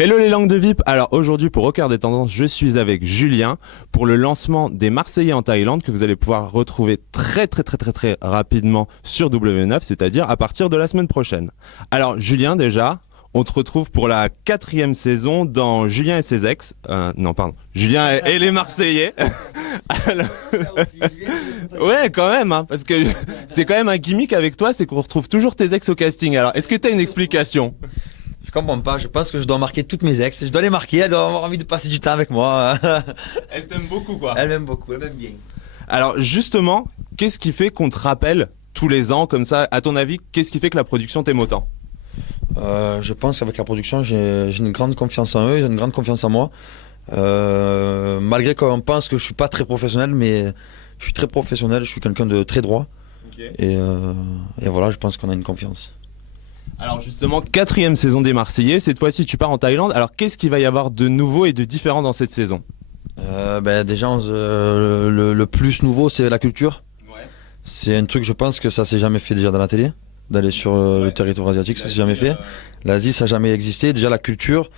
Hello les langues de VIP. Alors aujourd'hui pour Au cœur des tendances, je suis avec Julien pour le lancement des Marseillais en Thaïlande que vous allez pouvoir retrouver très rapidement sur W9, c'est-à-dire à partir de la semaine prochaine. Alors Julien, déjà, on te retrouve pour la 4e saison dans Julien et ses ex. Julien et les Marseillais. Alors... Ouais, quand même, hein, parce que c'est quand même un gimmick avec toi, c'est qu'on retrouve toujours tes ex au casting. Alors, est-ce que tu as une explication? Je comprends pas, je pense que je dois marquer toutes mes ex, je dois les marquer, elles doivent avoir envie de passer du temps avec moi. Elle t'aime beaucoup, quoi. Elle m'aime beaucoup, elle m'aime bien. Alors, justement, qu'est-ce qui fait qu'on te rappelle tous les ans comme ça? À ton avis, qu'est-ce qui fait que la production t'aime autant? Je pense qu'avec la production, j'ai une grande confiance en eux, ils ont une grande confiance en moi. Malgré qu'on pense que je suis pas très professionnel, mais je suis très professionnel, je suis quelqu'un de très droit. Okay. Et voilà, je pense qu'on a une confiance. Alors justement, 4e saison des Marseillais, cette fois-ci tu pars en Thaïlande. Alors qu'est-ce qu'il va y avoir de nouveau et de différent dans cette saison? Déjà, le plus nouveau, c'est la culture. Ouais. C'est un truc, je pense que ça s'est jamais fait déjà dans la télé, d'aller sur le territoire asiatique, ça s'est jamais fait. L'Asie, ça n'a jamais existé. Déjà la culture,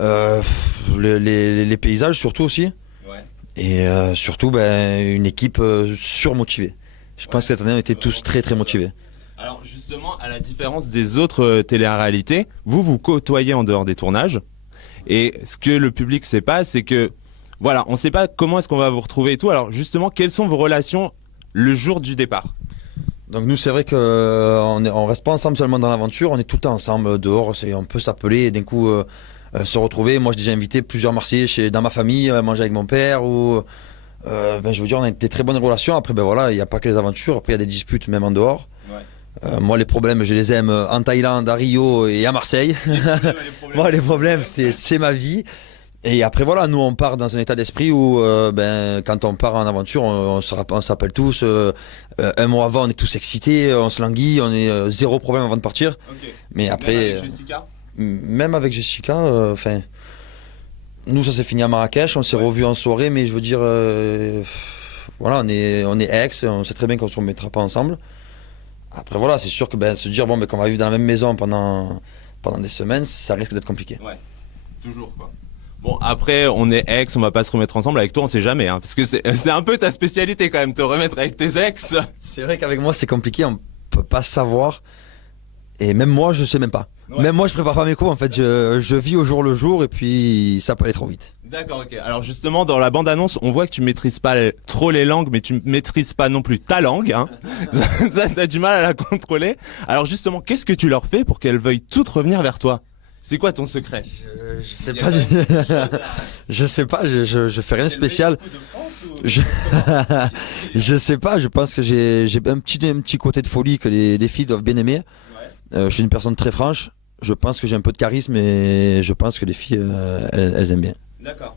les paysages surtout aussi. Ouais. Et surtout, une équipe surmotivée. Je pense que cette année, on était tous très motivés. Alors justement, à la différence des autres télé-réalités, vous côtoyez en dehors des tournages. Et ce que le public sait pas, c'est que, voilà, on sait pas comment est-ce qu'on va vous retrouver et tout. Alors justement, quelles sont vos relations le jour du départ? Donc nous, c'est vrai qu'on reste pas ensemble seulement dans l'aventure, on est tout le temps ensemble dehors, on peut s'appeler et d'un coup se retrouver. Moi, j'ai déjà invité plusieurs Marseillais dans ma famille, manger avec mon père. Je veux dire, on a des très bonnes relations. Après, il n'y a pas que les aventures, après il y a des disputes même en dehors. Ouais. Moi, les problèmes, je les aime en Thaïlande, à Rio et à Marseille. Moi, les problèmes, c'est ma vie. Et après, voilà, nous, on part dans un état d'esprit où, quand on part en aventure, on s'appelle tous. Un mois avant, on est tous excités, on se languit, on est zéro problème avant de partir. Okay. Mais après, même avec Jessica, même avec Jessica, nous, ça s'est fini à Marrakech, on s'est revus en soirée, mais je veux dire, voilà, on est ex, on sait très bien qu'on ne se remettra pas ensemble. Après, voilà, c'est sûr que se dire qu'on va vivre dans la même maison pendant des semaines, ça risque d'être compliqué. Ouais, toujours quoi. Bon, après, on est ex, on va pas se remettre ensemble. Avec toi, on sait jamais, hein, parce que c'est un peu ta spécialité quand même, te remettre avec tes ex. C'est vrai qu'avec moi, c'est compliqué, on peut pas savoir. Et même moi, je sais même pas. Ouais. Même moi, je prépare pas mes coups, en fait, je vis au jour le jour et puis ça peut aller trop vite. D'accord, ok. Alors justement, dans la bande-annonce, on voit que tu maîtrises pas trop les langues, mais tu maîtrises pas non plus ta langue, hein. Ça, t'as du mal à la contrôler. Alors justement, qu'est-ce que tu leur fais pour qu'elles veuillent toutes revenir vers toi? C'est quoi ton secret? Je sais pas. Je sais pas. Je fais rien de spécial. Je sais pas. Je pense que j'ai un petit côté de folie que les filles doivent bien aimer. Ouais. Je suis une personne très franche. Je pense que j'ai un peu de charisme et je pense que les filles elles aiment bien. D'accord.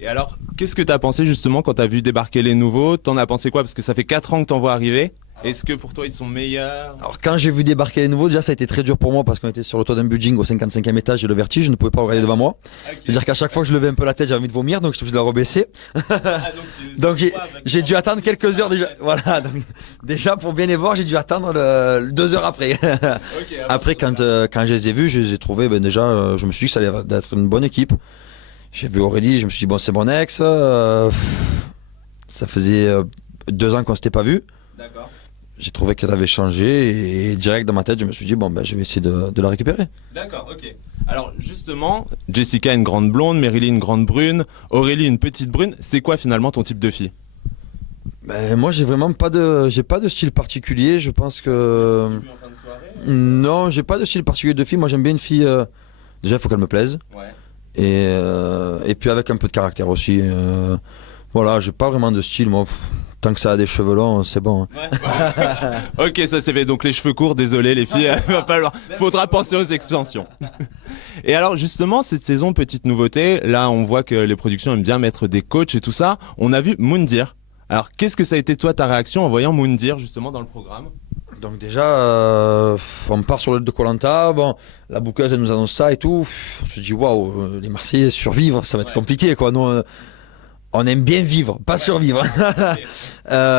Et alors, qu'est-ce que t'as pensé justement quand t'as vu débarquer les nouveaux? T'en as pensé quoi? Parce que ça fait 4 ans que t'en vois arriver. Est-ce que pour toi ils sont meilleurs? Alors quand j'ai vu débarquer les nouveaux, déjà ça a été très dur pour moi parce qu'on était sur le toit d'un building au 55e étage, j'ai le vertige, je ne pouvais pas regarder devant moi. Okay. C'est-à-dire qu'à chaque fois que je levais un peu la tête, j'avais envie de vomir, donc je suis obligé de la rebaisser. Donc j'ai dû attendre quelques heures déjà. Voilà, donc, déjà pour bien les voir, j'ai dû attendre 2 heures après. Okay, après quand je les ai vus, je les ai trouvés, déjà je me suis dit que ça allait être une bonne équipe. J'ai vu Aurélie, je me suis dit bon c'est mon ex. Ça faisait 2 ans qu'on s'était pas vu. D'accord. J'ai trouvé qu'elle avait changé et direct dans ma tête, je me suis dit, je vais essayer de la récupérer. D'accord, ok. Alors justement, Jessica une grande blonde, Meryly une grande brune, Aurélie une petite brune. C'est quoi finalement ton type de fille? Moi, j'ai vraiment pas de style particulier. Je pense que... Tu en fin de soirée, non, j'ai pas de style particulier de fille. Moi, j'aime bien une fille... Déjà, il faut qu'elle me plaise. Ouais. Et puis avec un peu de caractère aussi. Voilà, j'ai pas vraiment de style, moi... Tant que ça a des cheveux longs, c'est bon. Ouais. Ok, ça c'est fait. Donc les cheveux courts, désolé les filles, faudra penser aux extensions. Et alors justement, cette saison, petite nouveauté, là on voit que les productions aiment bien mettre des coachs et tout ça. On a vu Moundir. Alors qu'est-ce que ça a été toi ta réaction en voyant Moundir justement dans le programme? Donc déjà, on part sur le de Koh-Lanta, la bouqueuse elle nous annonce ça et tout. On se dit waouh, les Marseillais survivre, ça va être compliqué quoi. Nous, on aime bien vivre, pas survivre.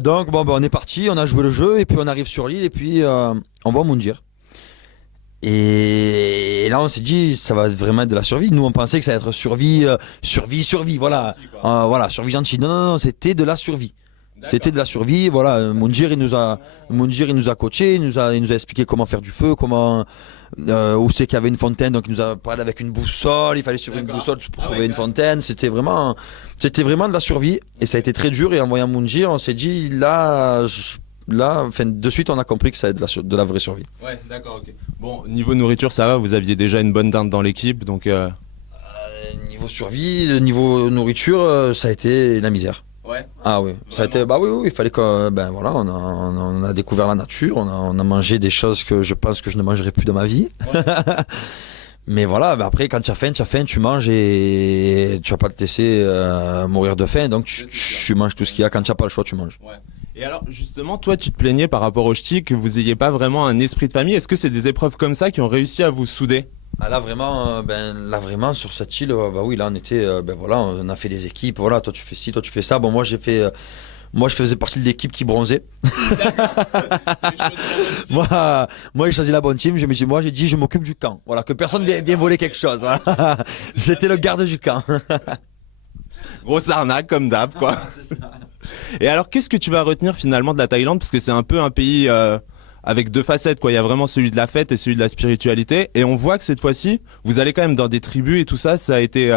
Donc on est parti, on a joué le jeu et puis on arrive sur l'île et puis on voit Moundir. Et là, on s'est dit, ça va vraiment être de la survie. Nous, on pensait que ça allait être survie, voilà. Voilà, survie gentille. Non, non, non, c'était de la survie. C'était de la survie, voilà. Moundir, il nous a coaché, il nous a expliqué comment faire du feu, où c'est qu'il y avait une fontaine, donc il nous a parlé avec une boussole, il fallait suivre une boussole pour trouver une fontaine. C'était vraiment de la survie, et ça a été très dur. Et en voyant Moundir, on s'est dit, là, enfin, de suite, on a compris que ça allait être de la vraie survie. Ouais, d'accord, ok. Bon, niveau nourriture, ça va, vous aviez déjà une bonne dinde dans l'équipe, donc. Niveau survie, niveau nourriture, ça a été la misère. Ouais. Ah oui, ça a été, oui, il fallait que, voilà, on a découvert la nature, on a mangé des choses que je pense que je ne mangerai plus dans ma vie. Ouais. Mais voilà, après, quand tu as faim, tu manges et tu vas pas te laisser mourir de faim, donc tu manges tout ce qu'il y a. Quand tu n'as pas le choix, tu manges. Ouais. Et alors, justement, toi, tu te plaignais par rapport au ch'ti que vous ayez pas vraiment un esprit de famille. Est-ce que c'est des épreuves comme ça qui ont réussi à vous souder? Ah là vraiment sur cette île, oui, là on était, voilà, on a fait des équipes, voilà, toi tu fais ci, toi tu fais ça. Bon, moi je faisais partie de l'équipe qui bronzait. moi j'ai choisi la bonne team, j'ai dit je m'occupe du camp, voilà, que personne vienne voler quelque chose, voilà. J'étais le garde du camp. Grosse arnaque comme d'hab, quoi. Et alors, qu'est-ce que tu vas retenir finalement de la Thaïlande, parce que c'est un peu un pays avec deux facettes, quoi. Il y a vraiment celui de la fête et celui de la spiritualité. Et on voit que cette fois-ci, vous allez quand même dans des tribus et tout ça. Ça a été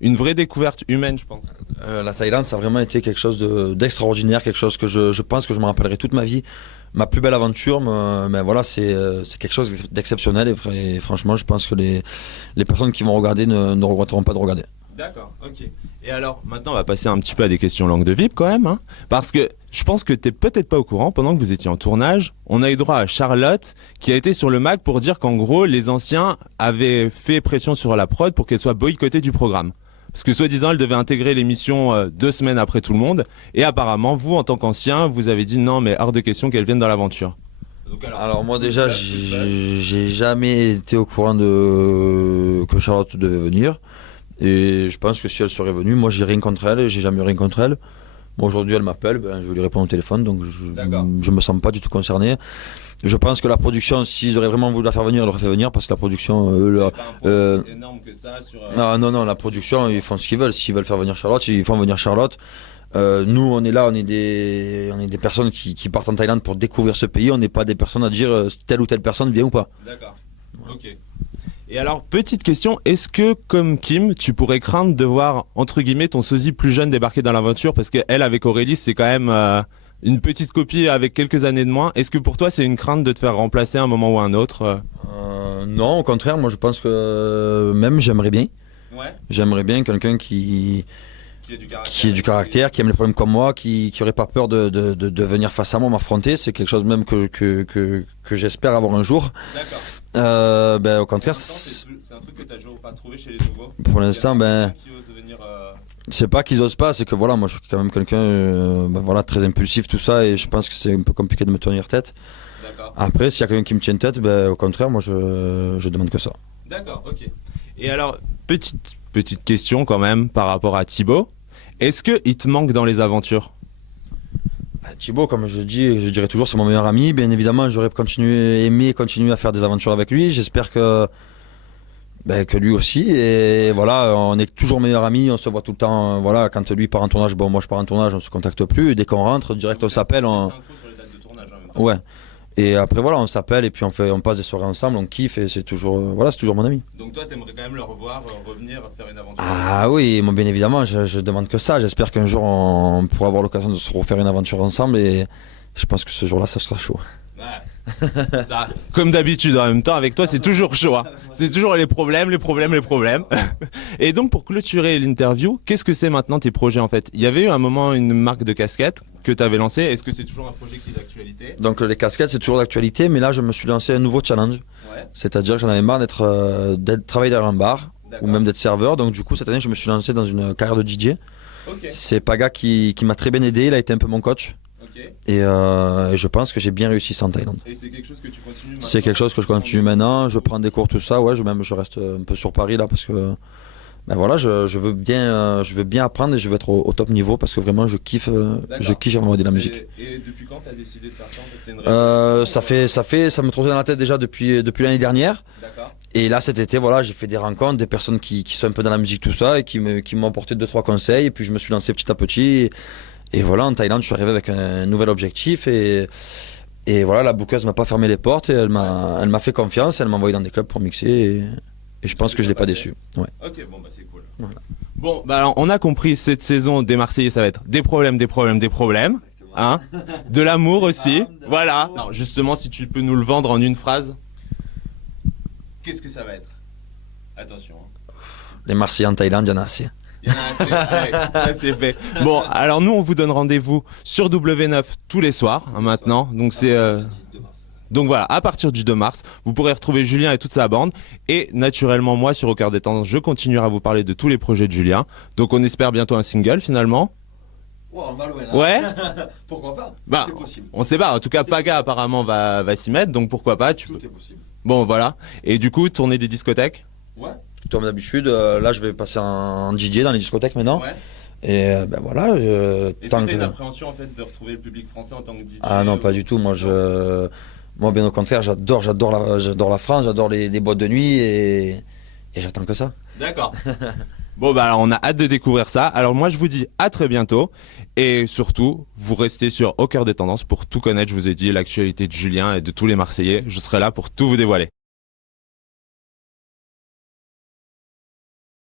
une vraie découverte humaine, je pense. La Thaïlande, ça a vraiment été quelque chose d'extraordinaire, quelque chose que je pense que je me rappellerai toute ma vie. Ma plus belle aventure, mais voilà, c'est quelque chose d'exceptionnel. Et franchement, je pense que les personnes qui vont regarder ne regretteront pas de regarder. D'accord, ok. Et alors, maintenant, on va passer un petit peu à des questions langue de VIP quand même, hein, parce que je pense que t'es peut-être pas au courant, pendant que vous étiez en tournage, on a eu droit à Charlotte, qui a été sur le Mac pour dire qu'en gros, les anciens avaient fait pression sur la prod pour qu'elle soit boycottée du programme. Parce que soi-disant, elle devait intégrer l'émission 2 semaines après tout le monde, et apparemment, vous, en tant qu'ancien, vous avez dit non, mais hors de question qu'elle vienne dans l'aventure. Donc alors moi déjà, j'ai jamais été au courant que Charlotte devait venir. Et je pense que si elle serait venue, moi j'ai rien contre elle, j'ai jamais rien contre elle. Moi aujourd'hui elle m'appelle, je vais lui répondre au téléphone, donc je me sens pas du tout concerné. Je pense que la production, s'ils auraient vraiment voulu la faire venir, elle l'aurait fait venir, parce que la production, énorme que ça sur. Non, la production, ils font ce qu'ils veulent. S'ils veulent faire venir Charlotte, ils font venir Charlotte. Nous, on est là, on est des personnes qui partent en Thaïlande pour découvrir ce pays. On n'est pas des personnes à dire telle ou telle personne vient ou pas. D'accord. Ok. Et alors, petite question, est-ce que, comme Kim, tu pourrais craindre de voir, entre guillemets, ton sosie plus jeune débarquer dans l'aventure? Parce qu'elle, avec Aurélie, c'est quand même une petite copie avec quelques années de moins. Est-ce que pour toi, c'est une crainte de te faire remplacer à un moment ou à un autre? Non, au contraire, moi je pense que même j'aimerais bien. Ouais. J'aimerais bien quelqu'un qui ait du caractère, qui aime les problèmes comme moi, qui aurait pas peur de venir face à moi m'affronter. C'est quelque chose même que j'espère avoir un jour. D'accord. Au contraire, c'est un truc que tu n'as pas trouvé chez les nouveaux. Pour l'instant, c'est pas qu'ils osent pas, c'est que voilà, moi je suis quand même quelqu'un très impulsif, tout ça, et je pense que c'est un peu compliqué de me tenir tête. D'accord. Après, s'il y a quelqu'un qui me tient tête, au contraire, moi je demande que ça. D'accord, ok. Et alors, petite question quand même par rapport à Thibaut. Est-ce qu'il te manque dans les aventures? Thibaut, comme je dis, je dirais toujours, c'est mon meilleur ami. Bien évidemment, j'aurais aimé continuer à faire des aventures avec lui. J'espère que lui aussi. Et voilà, on est toujours meilleurs amis, on se voit tout le temps. Voilà, quand lui part en tournage, moi je pars en tournage, on se contacte plus. Et dès qu'on rentre, direct on s'appelle. Ouais. Et après voilà, on s'appelle et puis on passe des soirées ensemble, on kiffe et c'est toujours mon ami. Donc toi, t'aimerais quand même le revoir, revenir faire une aventure? Ah oui, moi bien évidemment, je demande que ça. J'espère qu'un jour on pourra avoir l'occasion de se refaire une aventure ensemble et je pense que ce jour-là, ça sera chaud. Ouais. Ça, comme d'habitude, en même temps, avec toi, c'est toujours chaud. Hein. C'est toujours les problèmes. Et donc, pour clôturer l'interview, qu'est-ce que c'est maintenant tes projets en fait? Il y avait eu un moment une marque de casquettes que tu avais lancée. Est-ce que c'est toujours un projet qui est d'actualité? Donc les casquettes, c'est toujours d'actualité, mais là, je me suis lancé un nouveau challenge. Ouais. C'est-à-dire que j'en avais marre d'être travailler derrière un bar. D'accord. Ou même d'être serveur. Donc du coup, cette année, je me suis lancé dans une carrière de DJ. Okay. C'est Paga qui m'a très bien aidé. Il a été un peu mon coach. Okay. Et je pense que j'ai bien réussi ça en Thaïlande. Et c'est quelque chose que tu continues maintenant? C'est quelque chose que je continue maintenant. Je prends des cours, tout ça. Ouais, je reste un peu sur Paris là parce que Ben voilà, je veux bien apprendre et je veux être au top niveau parce que vraiment je kiffe vraiment de la musique. Et depuis quand tu as décidé de faire ça en fait, c'est une Ça me trottait dans la tête déjà depuis l'année dernière. D'accord. Et là cet été, voilà, j'ai fait des rencontres, des personnes qui sont un peu dans la musique tout ça et qui m'ont apporté 2-3 conseils et puis je me suis lancé petit à petit. Et voilà, en Thaïlande, je suis arrivé avec un nouvel objectif et voilà, la bookeuse m'a pas fermé les portes et elle m'a fait confiance, elle m'a envoyé dans des clubs pour mixer et je pense que je l'ai pas déçu. Ouais. Ok, bon bah c'est cool. Voilà. Bon, bah alors on a compris, cette saison des Marseillais, ça va être des problèmes, hein, de l'amour aussi, voilà. Non, justement, si tu peux nous le vendre en une phrase, qu'est-ce que ça va être? Attention. Hein. Les Marseillais en Thaïlande, il y en a assez. Il y en a assez. Allez, ça c'est fait. Bon, alors nous on vous donne rendez-vous sur W9 tous les soirs hein, maintenant. Donc c'est donc voilà, à partir du 2 mars, vous pourrez retrouver Julien et toute sa bande. Et naturellement, moi sur Au Cœur des Tendances, je continuerai à vous parler de tous les projets de Julien. Donc on espère bientôt un single finalement. Wow, on va loin, Ouais. Pourquoi pas? Bah, C'est possible. on sait pas. En tout cas, Paga apparemment va s'y mettre. Donc pourquoi pas. Tu peux. Tout est possible. Bon voilà. Et du coup, tourner des discothèques. Ouais. Comme d'habitude, là je vais passer en DJ dans les discothèques maintenant. Ouais. Et ben voilà. Est-ce tant que t'as une que... appréhension en fait de retrouver le public français en tant que DJ? Ah non, pas du tout. Moi, bien au contraire, j'adore la France, j'adore les boîtes de nuit et j'attends que ça. D'accord. Bon bah alors on a hâte de découvrir ça. Alors moi je vous dis à très bientôt et surtout vous restez sur Au Cœur des Tendances pour tout connaître. Je vous ai dit l'actualité de Julien et de tous les Marseillais. Je serai là pour tout vous dévoiler.